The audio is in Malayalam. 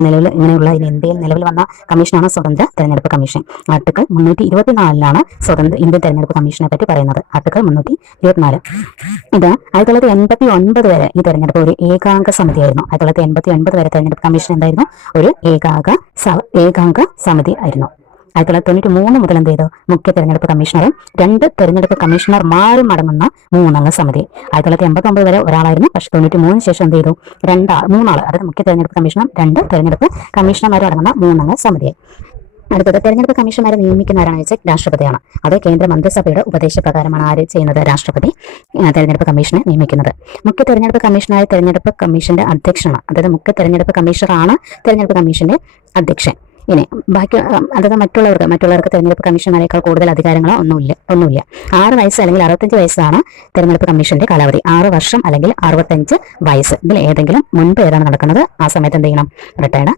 ഇങ്ങനെയുള്ള ഇന്ത്യയിൽ നിലവിൽ വന്ന കമ്മീഷനാണ് സ്വതന്ത്ര തെരഞ്ഞെടുപ്പ് കമ്മീഷൻ. ആർട്ടിക്കിൾ 324 സ്വതന്ത്ര ഇന്ത്യൻ തെരഞ്ഞെടുപ്പ് കമ്മീഷനെ പറ്റി പറയുന്നത്. ആർട്ടിക്കിൾ 324 ഇത് 1989 വരെ ഈ തെരഞ്ഞെടുപ്പ് ഒരു ഏകാംഗ സമിതിയായിരുന്നു. 1989 വരെ തെരഞ്ഞെടുപ്പ് കമ്മീഷൻ എന്തായിരുന്നു? ഒരു ഏകാംഗ സമിതി ആയിരുന്നു. 1993 മുതൽ എന്ത് ചെയ്തു? മുഖ്യ തെരഞ്ഞെടുപ്പ് കമ്മീഷണറും 2 തെരഞ്ഞെടുപ്പ് കമ്മീഷണർമാരും അടങ്ങുന്ന 3 അംഗ സമിതി. 1989 വരെ ഒരാളായിരുന്നു. പക്ഷെ 93 ശേഷം എന്ത് ചെയ്തു? 3 അതായത് മുഖ്യ തെരഞ്ഞെടുപ്പ് കമ്മീഷണറും 2 തെരഞ്ഞെടുപ്പ് കമ്മീഷണർമാരും അടങ്ങുന്ന 3 അംഗ സമിതിയായി. അടുത്തത് തെരഞ്ഞെടുപ്പ് കമ്മീഷണർമാരെ നിയമിക്കുന്നവരാണെന്ന് വെച്ചാൽ രാഷ്ട്രപതിയാണ്. അത് കേന്ദ്ര മന്ത്രിസഭയുടെ ഉപദേശപ്രകാരമാണ് ആര് ചെയ്യുന്നത്? രാഷ്ട്രപതി തെരഞ്ഞെടുപ്പ് കമ്മീഷനെ നിയമിക്കുന്നത്. മുഖ്യ തെരഞ്ഞെടുപ്പ് കമ്മീഷനായ തെരഞ്ഞെടുപ്പ് കമ്മീഷന്റെ അധ്യക്ഷനാണ്. അതായത് മുഖ്യ തെരഞ്ഞെടുപ്പ് കമ്മീഷണറാണ് തെരഞ്ഞെടുപ്പ് കമ്മീഷന്റെ അധ്യക്ഷൻ. ഇനി ബാക്കി അതായത് മറ്റുള്ളവർക്ക് തെരഞ്ഞെടുപ്പ് കമ്മീഷണറേക്കാൾ കൂടുതൽ അധികാരങ്ങളോ ഒന്നുമില്ല. 6 വയസ്സ് അല്ലെങ്കിൽ 65 വയസ്സാണ് തെരഞ്ഞെടുപ്പ് കമ്മീഷന്റെ കാലാവധി. 6 വർഷം അല്ലെങ്കിൽ 65 വയസ്സ്. ഇതിൽ ഏതെങ്കിലും മുൻപ് ഏതാണ് നടക്കുന്നത്? ആ സമയത്ത് എന്ത് ചെയ്യണം? റിട്ടയർഡ്